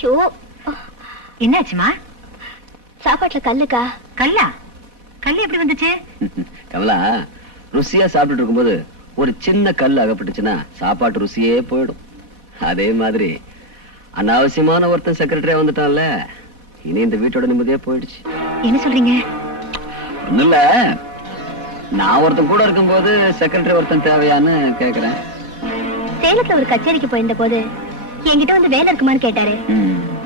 Show, என்னாச்சுமா? சாப்பாட்டுல கல்லுக்கா? கல்லா? கல்லு எப்படி வந்துச்சு? கமலா, ருசியா சாப்பிட்டுட்டு இருக்கும்போது ஒரு சின்ன கல் அகப்பட்டுச்சுன்னா சாப்பாட்டு ருசியே போயிடும். அதே மாதிரி அனாவசியமான ஒருத்தன் செக்ரட்டரியா வந்துட்டான்ல, இனி இந்த வீட்டோட நிம்மதியே போயிடுச்சு. என்ன சொல்றீங்க? ஒண்ணும் இல்ல, நான் ஒருத்தன் கூட இருக்கும்போது செக்ரட்டரி ஒருத்தன் தேவையான்னு கேக்குறேன். சேலத்துல ஒரு கச்சேரிக்கு போயிருந்த போது என்கிட்ட வந்து வேலை இருக்குமான்னு கேட்டாரு.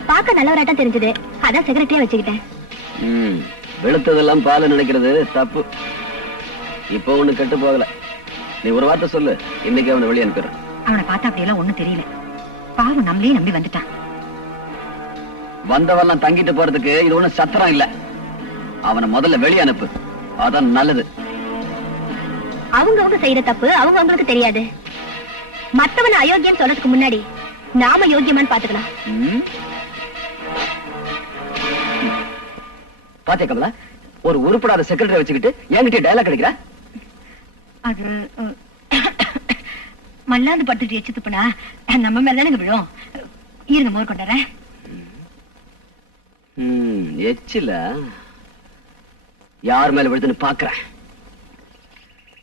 பார்க்க நல்லவராட்டம் தெரிஞ்சது, அதான் செக்ரட்டரியா வச்சுக்கிட்டேன். வெளுத்ததெல்லாம் பால் நினைக்கிறது தப்பு. இப்போ ஒண்ணு கெட்டு போகல. நீ ஒரு வார்த்தை சொல்லு, இன்னைக்கு அவனை வெளியே அனுப்பிடுறேன். அவனை பார்த்தா அப்படியெல்லாம் ஒண்ணும் தெரியல. பாவம் நம்மளே நம்பி வந்துட்டான். வந்தவெல்லாம் தங்கிட்டு போறதுக்கு இது ஒண்ணு சத்திரம் இல்ல. அவனை முதல்ல வெளியே அனுப்பு, அதான் நல்லது. அவங்க செய்யற தப்பு அவங்களுக்கு தெரியாது. மத்தவன அயோக்கியம் சொல்றதுக்கு முன்னாடி நாம யோக்கியமான்னு பாத்துக்கலாம். பாத்தே கமலா, ஒரு உருப்படாத செக்ரட்டரி வச்சுக்கிட்டு என்கிட்ட டயலாக் கிடைக்கிறா? அது மல்லாந்து படுத்துட்டு எச்சு துப்புனா நம்ம மேலதானே விழும். இருங்க, மோர் கொண்டாரேன். எச்சில யார் மேல விழுதுன்னு பாக்குறேன்.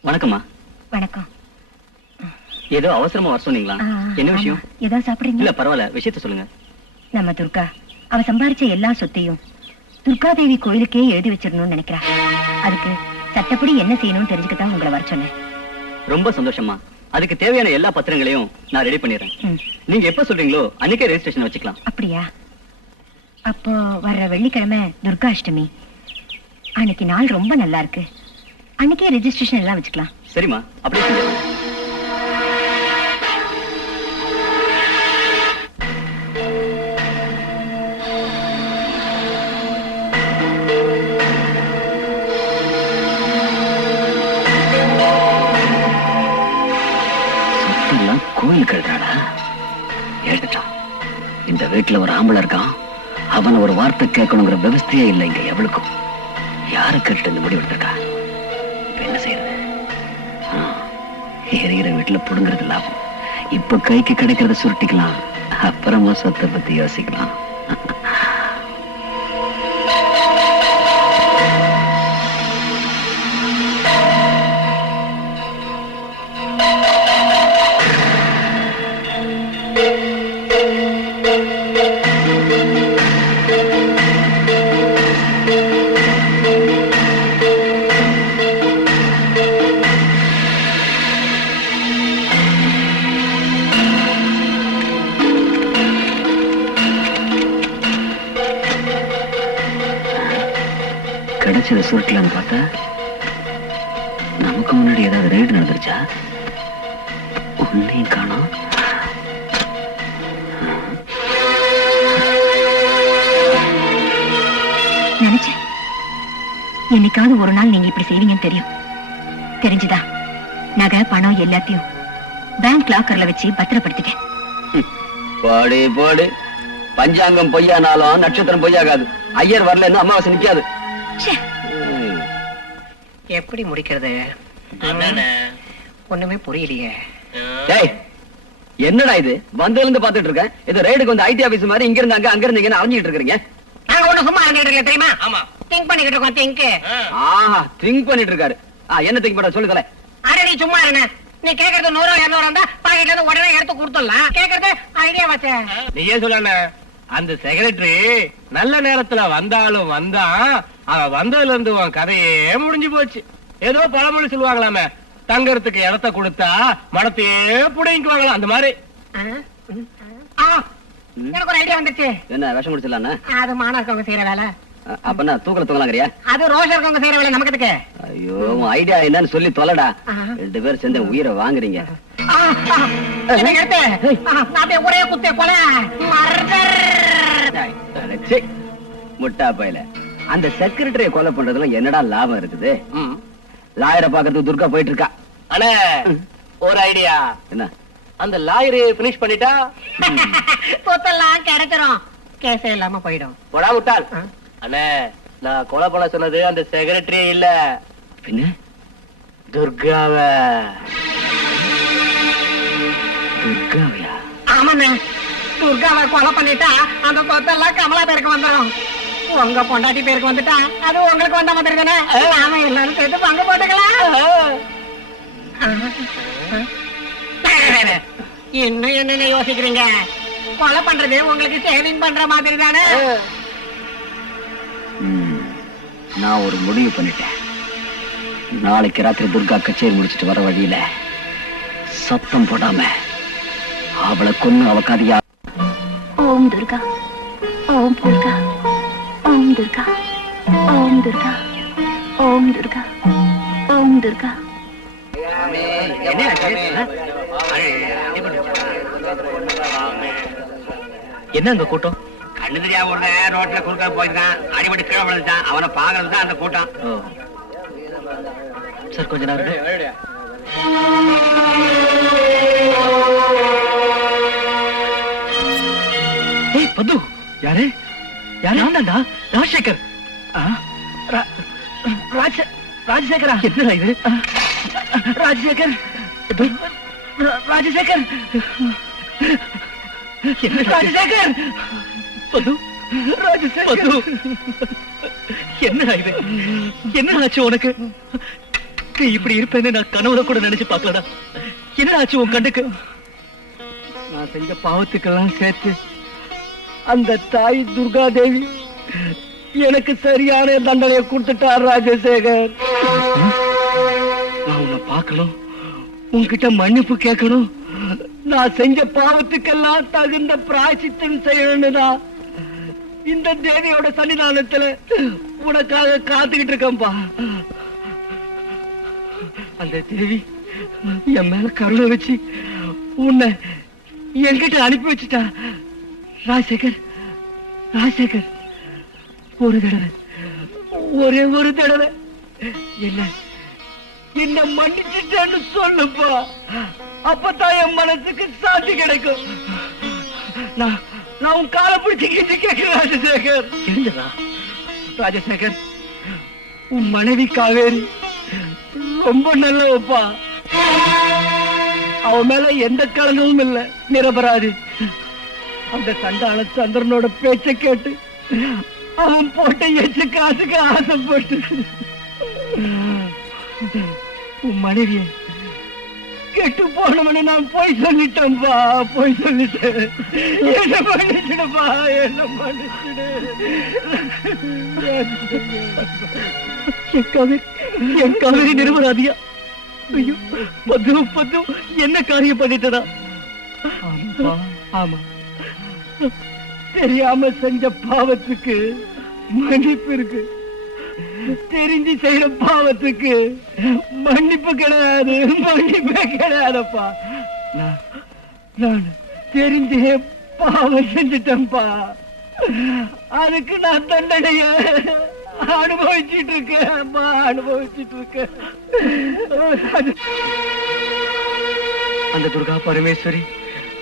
வணக்கம்மா. வணக்கம். ஏதோ அவசரமா வர சொன்னீங்களா? என்ன விஷயம்? ஏதாவது சாப்பிடுறீங்க? இல்ல பரவாயில்ல, விஷயத்த சொல்லுங்க. நம்ம துர்கா அவ சம்பாரிச்ச எல்லா சொத்தையும் துர்காதேவி கோயிலுக்கே எழுதி வச்சிடணும்னு நினைக்கிறா. அதுக்கு சட்டப்படி என்ன செய்யணும்னு தெரிஞ்சுக்கத்தான் உங்களை வர சொன்னேன். ரொம்ப சந்தோஷமா. அதுக்கு தேவையான எல்லா பத்திரங்களையும் நான் ரெடி பண்ணிடுறேன். நீங்க எப்ப சொல்றீங்களோ அன்னைக்கே ரெஜிஸ்ட்ரேஷன் வச்சுக்கலாம். அப்படியா? அப்போ வர்ற வெள்ளிக்கிழமை துர்காஷ்டமி. அன்னைக்கு நாள் ரொம்ப நல்லா இருக்கு. அன்னைக்கே ரெஜிஸ்ட்ரேஷன் எல்லாம் வச்சுக்கலாம். சரிம்மா, அப்படியே செஞ்சிடலாம். கோயில் கழுறாடா ஏழுட்டான். இந்த வீட்டுல ஒரு ஆம்பளை இருக்கான், அவனை ஒரு வார்த்தை கேட்கணுங்கிற விவஸ்தையே இல்லை இங்க எவளுக்கும். யாரு கேட்டு இந்த முடிவு எடுத்திருக்கா? என்ன செய்யறது? எரிகிற வீட்டுல புடுங்கிறது லாபம். இப்ப கைக்கு கிடைக்கிறத சுருட்டிக்கலாம், அப்புறமா சொத்தை பத்தி யோசிக்கலாம். கிடைச்சதை சுருட்டலான்னு பார்த்தா நமக்கு முன்னாடி ஏதாவது ரைடு நடந்துருச்சா? ஒன்னையும் காணோம். நினைச்சேன் என்னைக்காவது ஒரு நாள் நீங்க இப்படி செய்வீங்கன்னு தெரியும். தெரிஞ்சுதா நகை பணம் எல்லாத்தையும் பேங்க் லாக்கர்ல வச்சு பத்திரப்படுத்திட்டேன். பாடு பாடு. பஞ்சாங்கம் பொய்யானாலும் நட்சத்திரம் பொய்யாகாது. ஐயர் வரலன்னு அமாவாசை நிக்காது. எப்படி முடிக்கிறது? ஒண்ணுமே புரியலையே. என்னடா இது? வந்ததுல இருந்து பாத்துட்டு இருக்கேன். இது ரைடுக்கு வந்து ஐடி ஆபீஸ் மாதிரி இங்க இருந்து அங்க, அங்க இருந்து அலைஞ்சிட்டு இருக்கீங்க. நாங்க ஒண்ணு சும்மா இருந்துட்டு இல்ல தெரியுமா? ஆமா, திங்க் பண்ணிட்டு இருக்கோம். திங்க் பண்ணிட்டு இருக்காரு. என்ன திங்க் பண்ற சொல்லு தல. அட நீ சும்மா இருங்க. நீ கேக்குறது 100 200 இருந்தா பாக்கெட்ல இருந்து உடனே எடுத்து கொடுத்துடலாம். கேக்குறது ஐடியா வச்ச. நீயே சொல்லல. அந்த செக்ரட்டரி நல்ல நேரத்துல வந்தாலும் வந்தா, அவன் வந்ததுல இருந்து உன் கதையே முடிஞ்சு போச்சு. ஏதோ பழமொழி சொல்லுவாங்களாமே, தங்கறதுக்கு இடத்த கொடுத்தா மனத்தையே புடிங்குவாங்களாம். அந்த மாதிரி எனக்கு ஒரு ஐடியா வந்துச்சு. என்ன விஷம் முடிச்சிடலாம்? அது மானா இருக்கவங்க செய்யற வேலை. அப்பனா தூக்கல தூங்கலாங்கறியா? அது ரோஷா இருக்கவங்க செய்யற வேலை. நமக்கு எதுக்கு? ஐயோ, உன் ஐடியா என்னன்னு சொல்லி தொலைடா. 2 பேரும் சேர்ந்து உயிரை வாங்குறீங்க. ஒரே குத்தே போல முட்டா பையல. அந்த செக்ரட்டரிய கொலை பண்றதுல என்னடா லாபம் இருக்குது? லாயரை பாக்கிறதுக்கு துர்கா போயிட்டு இருக்கா. அண்ணே, ஒரு ஐடியா. என்ன? அந்த லாயரை பினிஷ் பண்ணிட்டா சொத்தெல்லாம் கிடைச்சிரும், கேஸே இல்லாம போயிடும். போடா முட்டாள். அண்ணே, நான் கொலை பண்ண சொன்னது அந்த செக்ரட்டரியே இல்ல, பின்ன துர்காவை. துர்காவையா? ஆமாண்ணா, துர்காவை கொலை பண்ணிட்டா அந்த சொத்தெல்லாம் கமலா பேருக்கு வந்துடும். உங்க பொண்டாட்டி பேருக்கு வந்துட்டா அது உங்களுக்கு வந்த மாதிரி தானே. நாம எல்லாரும் சேர்த்து பங்கு போட்டுக்கலாம். இன்னும் என்னென்ன யோசிக்கிறீங்க? கொலை பண்றது உங்களுக்கு சேவிங் பண்ற மாதிரி தானே. நான் ஒரு முடிவு பண்ணிட்டேன். நாளைக்கு ராத்திரி துர்கா கச்சேரி முடிச்சிட்டு வர வழியில சத்தம் போடாம அவளை கொன்னு அவ கதையா. ஓம் துர்கா, ஓம் துர்கா, ஓம் துர்கா, ஓம் துர்கா, ஓம் துர்கா, ஓம் துர்கா. என்ன அந்த கூட்டம்? கண்ணு தெரியா ஒரு ரோட்ல குறுக்க போயிருக்கான், அடிபடி கீழே விழுந்துட்டான். அவனை பாக்குறது தான் அந்த கூட்டம். சார் கொஞ்ச நேரம். ஏய் பத்து, யாரு யாரு? நான்தான்டா, ராஜசேகர். ராஜசேகரா? என்னடா இது? ராஜசேகர், ராஜசேகர், ராஜசேகர், பத்து, ராஜசேகர், என்னடா இது? என்ன ஆச்சு உனக்கு? நீ இப்படி இருப்பேன்னு நான் கனவுல கூட நினைச்சு பார்க்கலடா. என்ன ஆச்சு உன் கண்ணுக்கு? நான் செஞ்ச பாவத்துக்கெல்லாம் சேர்த்து அந்த தாய் துர்கா தேவி எனக்கு சரியான தண்டனையை கொடுத்துட்டார் ராஜசேகர். நான் உன்னை பார்க்கணும், உன்கிட்ட மன்னிப்பு கேட்கணும், நான் செஞ்ச பாவத்துக்கெல்லாம் தகுந்த பிராயச்சித்தம் செய்யணும்னுதான் இந்த தேவியோட சன்னிதானத்துல உனக்காக காத்துக்கிட்டு இருக்கேன்பா. அந்த தேவி என் மேல கருணை வச்சு உன்னை என்கிட்ட அனுப்பி வச்சுட்டா. ராஜசேகர், ராஜசேகர், ஒரு தடவை, ஒரே ஒரு தடவை என்ன மன்னிச்சுட்டேன்னு சொல்லுப்பா. அப்பதான் என் மனசுக்கு சாந்தி கிடைக்கும். நான் உன் காலை பிடிச்சு கேட்கிறேன் ராஜசேகர். எழுந்துடா ராஜசேகர். உன் மனைவி காவேரி ரொம்ப நல்லவப்பா. அவன் மேல எந்த கலங்கமும் இல்ல, நிரபராதி. அந்த சண்டாள சந்திரனோட பேச்ச கேட்டு அவன் போட்ட எச்சு காசுக்கு ஆசைப்பட்டு உன் மனைவிய கெட்டு போனவனே நான் போய் சொல்லிட்டேன்பா, போய் சொல்லிட்டேன். என்ன பண்ணிச்சுடுப்பா, என்ன பண்ணிச்சுடு. என் காவேரி நிரபராதியா? ஐயோ பத்து பத்து, என்ன காரியம் பண்ணிட்டதா? ஆமா, தெரியாம செஞ்ச பாவத்துக்கு மன்னிப்பு இருக்கு, தெரிஞ்சு செய்யற பாவத்துக்கு மன்னிப்பு கிடையாது, மன்னிப்பே கிடையாதப்பா. நான் தெரிஞ்சே பாவம் செஞ்சுட்டேன்பா. அதுக்கு நான் தண்டனைய அனுபவிச்சுட்டு இருக்கேன், அனுபவிச்சுட்டு இருக்கேன். அந்த துர்கா பரமேஸ்வரி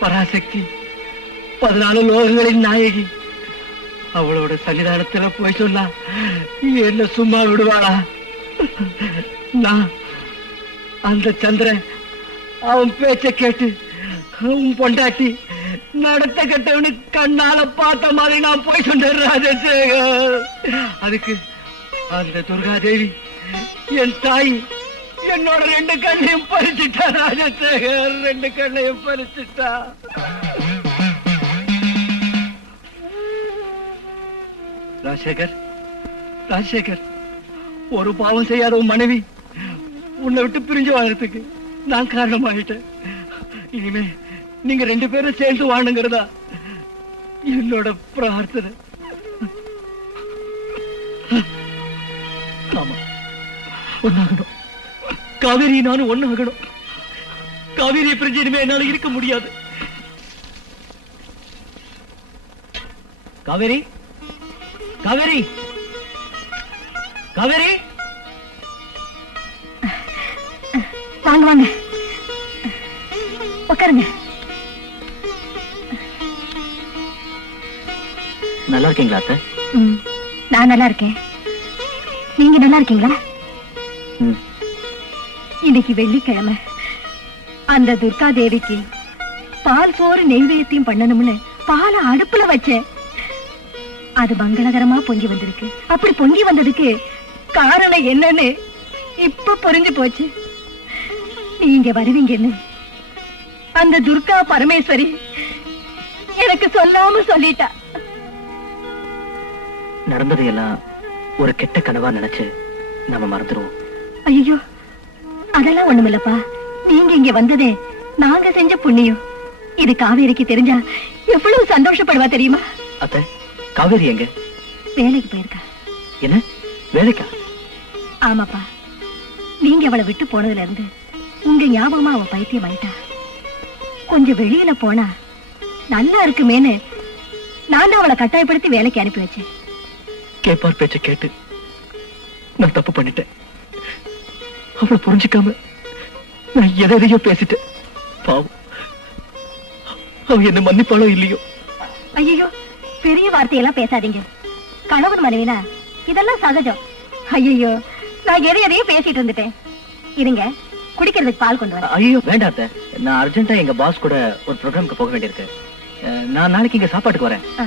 பராசக்தி 14 லோகங்களின் நாயகி. அவளோட சன்னிதானத்துல போய் சொன்னா என்ன சும்மா விடுவாளா? நான் அந்த சந்திரன் அவன் பேச்ச கேட்டு உன் பொண்டாட்டி நடத்த கட்டவனு கண்ணால பார்த்த மாதிரி நான் போய் சொன்னேன் ராஜசேகர். அதுக்கு அந்த துர்கா தேவி என் தாய் என்னோட 2 கண்ணையும் பறிச்சுட்டா ராஜசேகர், 2 கண்ணையும் பறிச்சுட்டா. ராஜசேகர், ராஜசேகர், ஒரு பாவம் செய்யாத உன் மனைவி உன்னை விட்டு பிரிஞ்சு வாழறதுக்கு நான் காரணமாயிட்டேன். இனிமே நீங்க 2 பேரும் சேர்ந்து வாழுங்கிறதா என்னோட பிரார்த்தனை. ஆமா, ஒன்னாகணும். காவேரி நானும் ஒன்னாகணும். காவேரியை பிரிஞ்சு இனிமே என்னால இருக்க முடியாது. காவேரி, காவேரி, காவேரி, வாங்க வாங்க, உட்காருங்க. நல்லா இருக்கீங்களா அத்தை? நான் நல்லா இருக்கேன். நீங்க நல்லா இருக்கீங்களா? இன்னைக்கு வெள்ளிக்கிழமை. அந்த துர்கா தேவிக்கு பால் சோறு நெய்வேத்தியம் பண்ணணும்னு பாலை அடுப்புல வச்சேன். அது மங்களகரமா பொங்கி வந்திருக்கு. அப்படி பொங்கி வந்ததுக்கு காரணம் என்னன்னு இப்ப புரிஞ்சு போச்சு. நீங்க வருவீங்கன்னு அந்த துர்கா பரமேஸ்வரி எனக்கு சொல்லாம சொல்லிட்டா. நடந்ததையெல்லாம் ஒரு கெட்ட கனவா நினைச்சு நாம மறந்துடுவோம். ஐயோ, அதெல்லாம் ஒண்ணுமில்லப்பா. நீங்க இங்க வந்ததே நாங்க செஞ்ச புண்ணியம். இது காவேரிக்கு தெரிஞ்சா எவ்வளவு சந்தோஷப்படுவா தெரியுமா? அத்தை, காவேரி எங்க? வேலைக்கு போயிருக்கா. என்ன வேலைக்கா? ஆமாப்பா, நீங்க அவளை விட்டு போனதுல இருந்து உங்க ஞாபகமா அவ பைத்தியம் ஆயிட்டா. கொஞ்சம் வெளியில போனா நல்லா இருக்குமேன்னு நான் அவளை கட்டாயப்படுத்தி வேலைக்கு அனுப்பி வச்சேன். கேப்பார் பேச்ச கேட்டு நான் தப்பு பண்ணிட்டேன். அவளை புரிஞ்சுக்காம நான் எதையோ பேசிட்டேன். பாவம், அவ என்ன மன்னிப்பாளோ இல்லையோ. ஐயோ, பெரிய வார்த்தையெல்லாம் பேசாதீங்க. கணவன் மனைவினா இதெல்லாம் சகஜம். ஐயோ, நான் எதையும் பேசிட்டு இருந்துட்டேன். இருங்க, குடிக்கிறதுக்கு பால் கொண்டு வரேன். ஐயோ வேண்டாம் அத்தை, நான் அர்ஜென்ட்டா எங்க பாஸ் கூட ஒரு ப்ரோக்ராமுக்கு போக வேண்டியிருக்கு. நான் நாளைக்கு இங்க சாப்பாட்டுக்கு வரேன். ஆ,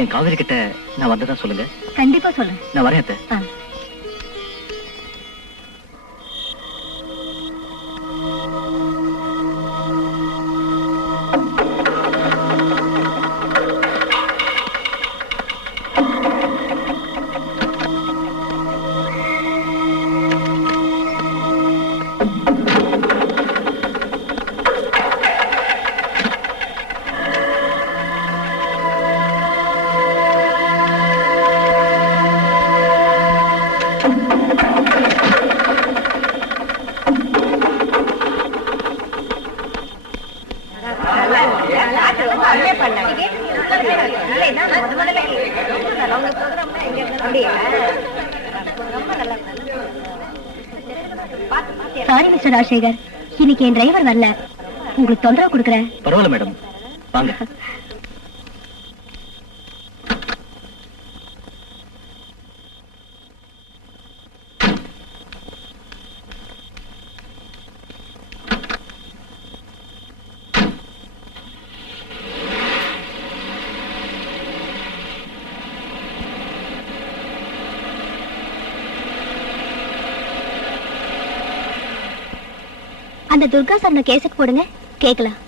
என் காவேரி கிட்ட நான் வந்ததா சொல்லுங்க. கண்டிப்பா சொல்லு. நான் வரேன் அத்தை. ஆ. சாரி மிஸ்டர் ராஜசேகர், இன்னைக்கு என் டிரைவர் வரல. உங்களுக்கு தொந்தரவு கொடுக்குறேன். பரவாயில்ல மேடம், வாங்க. அந்த துர்கா சொன்ன கேசட் போடுங்க, கேக்கலாம்.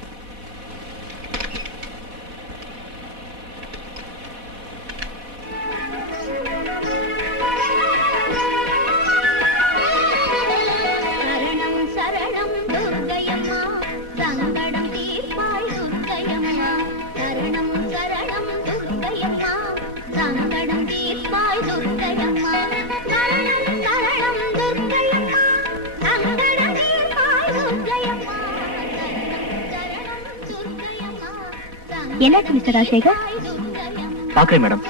என்னாச்சு மிஸ்டர் ராஜசேகர்? பாக்குறேன் madam.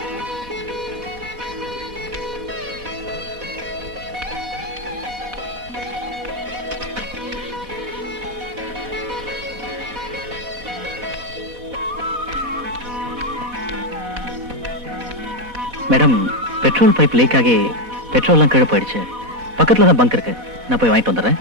Madam, petrol pipe leak ஆகி பெட்ரோல்லாம் கீழே போயிடுச்சு. பக்கத்துல தான் பங்க் இருக்கு, நான் போய் வாங்கிட்டு வந்துடுறேன்.